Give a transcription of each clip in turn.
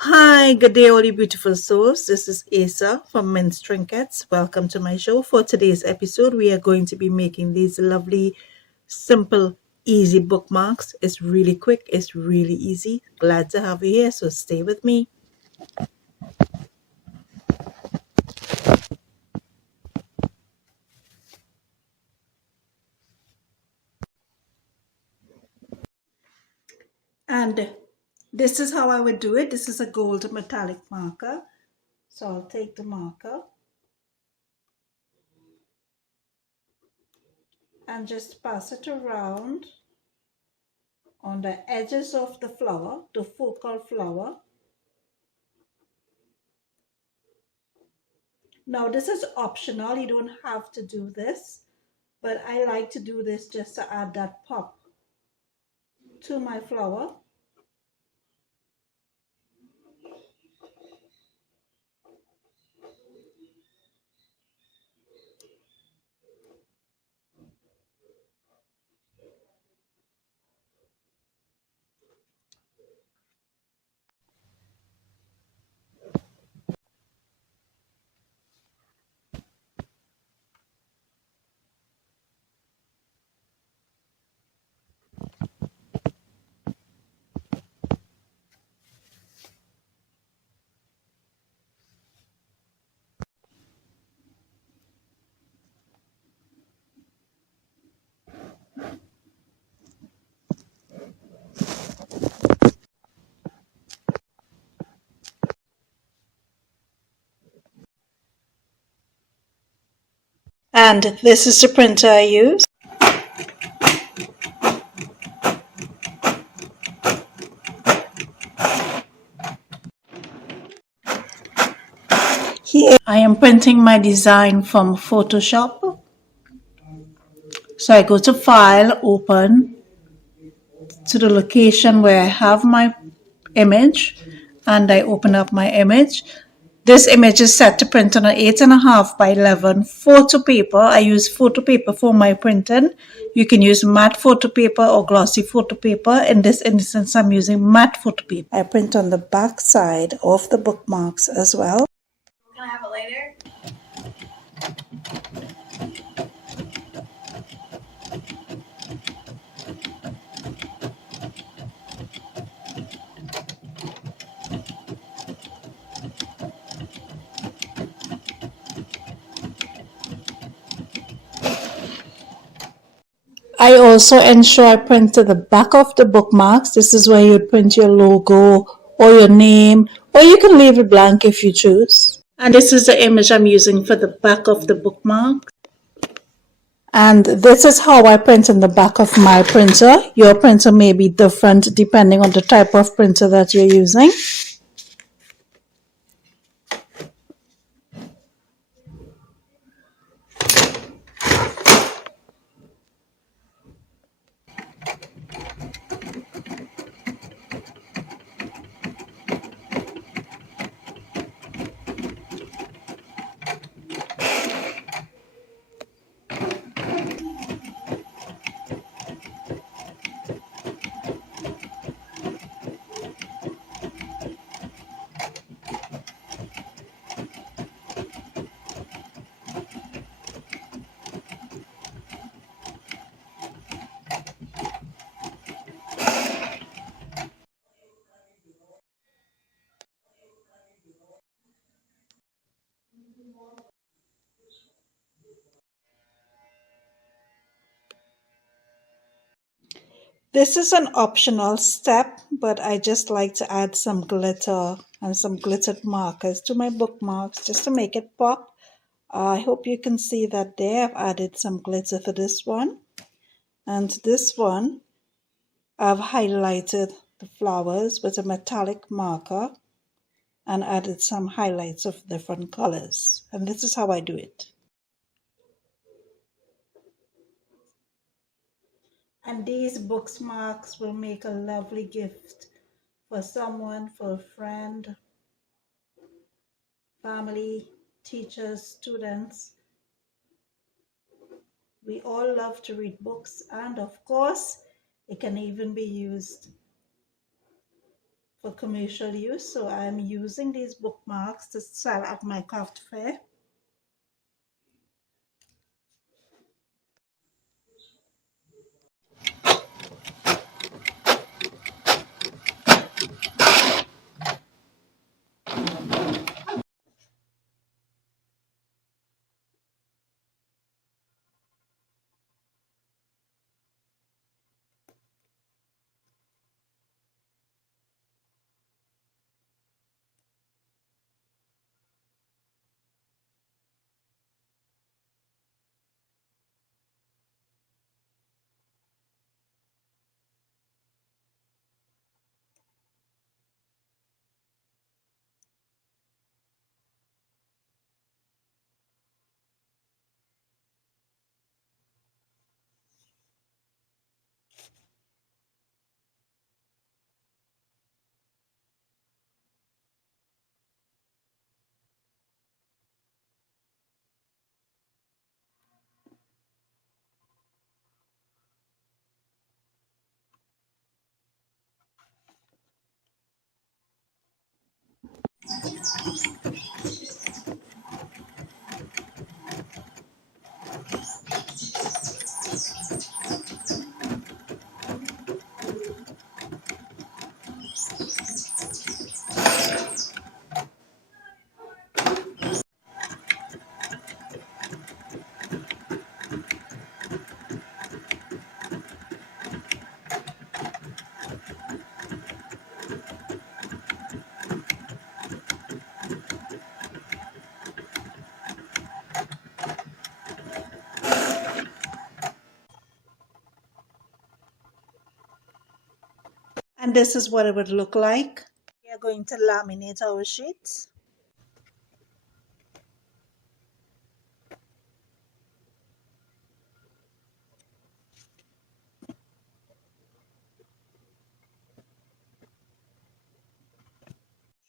Hi, good day, all you beautiful souls. This is Asa from Men's Trinkets. Welcome to my show. For today's episode, we are going to be making these lovely, simple, easy bookmarks. It's really quick, it's really easy. Glad to have you here, so stay with me. And this is how I would do it. This is a gold metallic marker. So I'll take the marker and just pass it around on the edges of the flower, the focal flower. Now this is optional, you don't have to do this, but I like to do this just to add that pop to my flower. And this is the printer I use. Here I am printing my design from Photoshop. So I go to File, Open, to the location where I have my image, and I open up my image. This image is set to print on an 8.5 by 11 photo paper. I use photo paper for my printing. You can use matte photo paper or glossy photo paper. In this instance, I'm using matte photo paper. I print on the back side of the bookmarks as well. Can I have it later? I also ensure I print to the back of the bookmarks. This is where you'd print your logo or your name, or you can leave it blank if you choose. And this is the image I'm using for the back of the bookmark. And this is how I print in the back of my printer. Your printer may be different depending on the type of printer that you're using. This is an optional step, but I just like to add some glitter and some glittered markers to my bookmarks just to make it pop. I hope you can see that there. I've added some glitter to this one. And this one, I've highlighted the flowers with a metallic marker and added some highlights of different colors. And this is how I do it. And these bookmarks will make a lovely gift for someone, for a friend, family, teachers, students. We all love to read books, and of course, it can even be used for commercial use. So I'm using these bookmarks to sell at my craft fair. And this is what it would look like. We are going to laminate our sheets.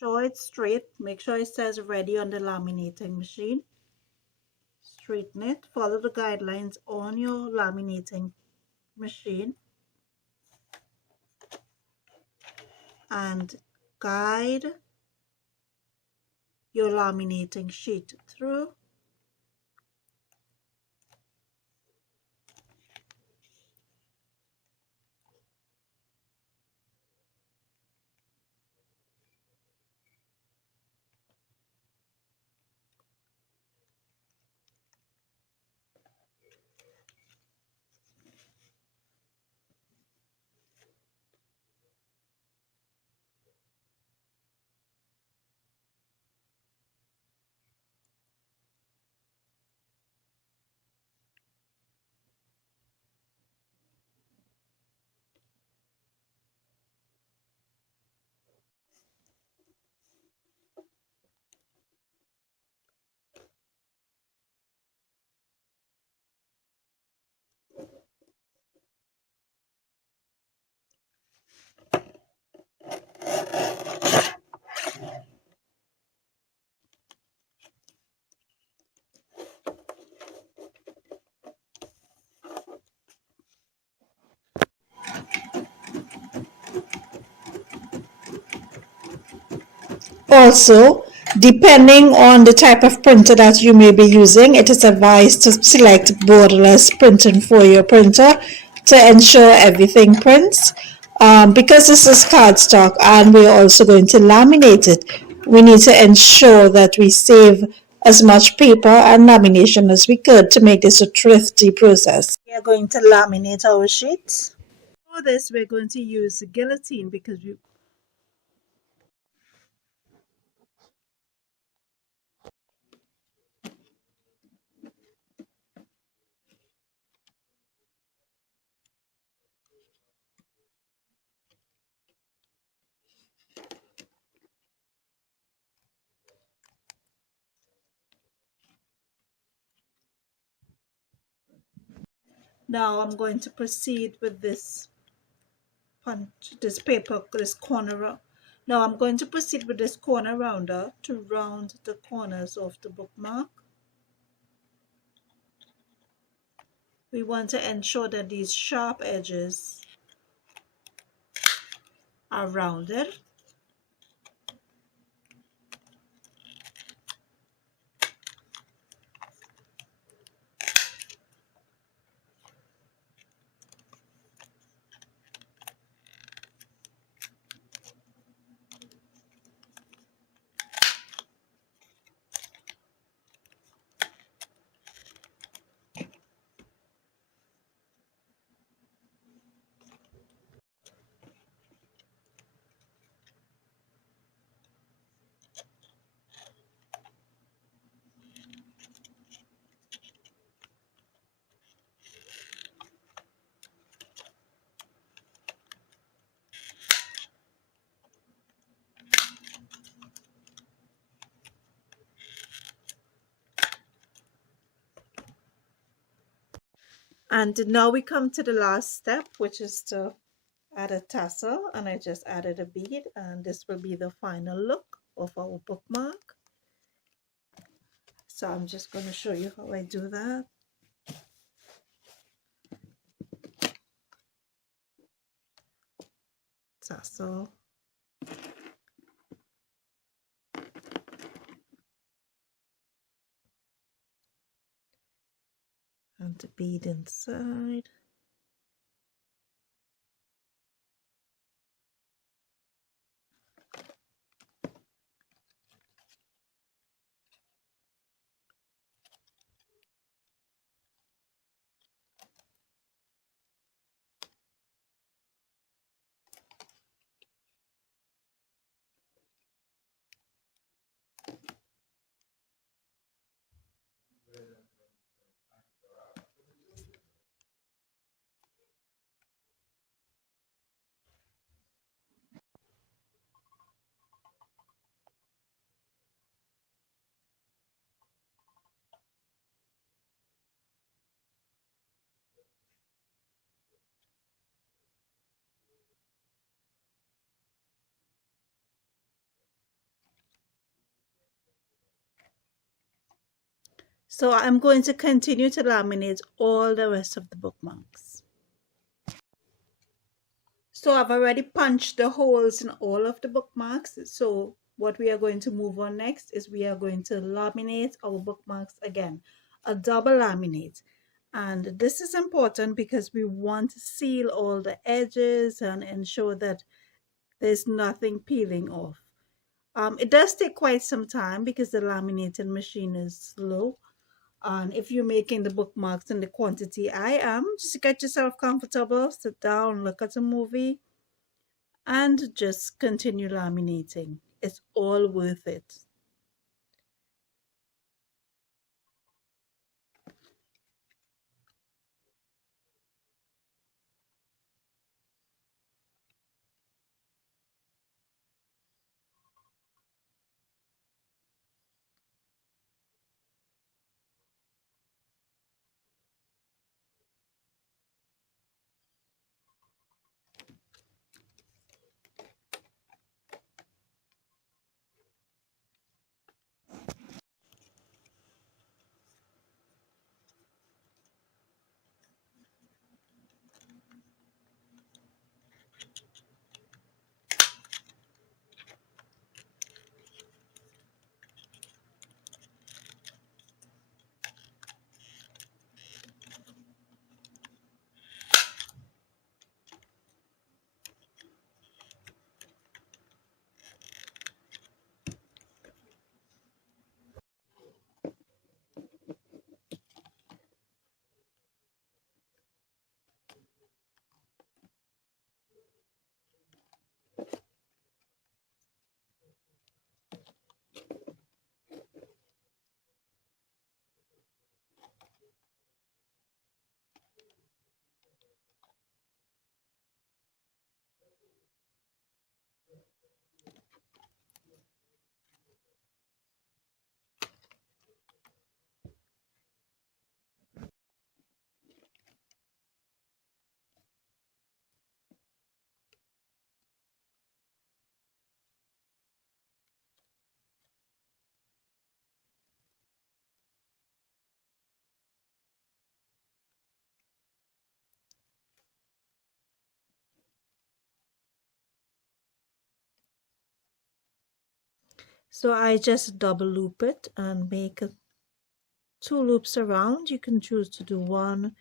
Show it straight. Make sure it says ready on the laminating machine. Straighten it. Follow the guidelines on your laminating machine and guide your laminating sheet through. Also, depending on the type of printer that you may be using, it is advised to select borderless printing for your printer to ensure everything prints. Because this is cardstock and we're also going to laminate it, we need to ensure that we save as much paper and lamination as we could to make this a thrifty process. We are going to laminate our sheets. For this, we're going to use guillotine because we Now I'm going to proceed with this punch, this paper, this corner. Now I'm going to proceed with this corner rounder to round the corners of the bookmark. We want to ensure that these sharp edges are rounded. And now we come to the last step, which is to add a tassel, and I just added a bead, and this will be the final look of our bookmark. So I'm just going to show you how I do that. Tassel. And the bead inside. So I'm going to continue to laminate all the rest of the bookmarks. So I've already punched the holes in all of the bookmarks. So what we are going to move on next is we are going to laminate our bookmarks again, a double laminate. And this is important because we want to seal all the edges and ensure that there's nothing peeling off. It does take quite some time because the laminating machine is slow. And if you're making the bookmarks in the quantity I am, just get yourself comfortable, sit down, look at a movie, and just continue laminating. It's all worth it. So I just double loop it and make two loops around. You can choose to do one.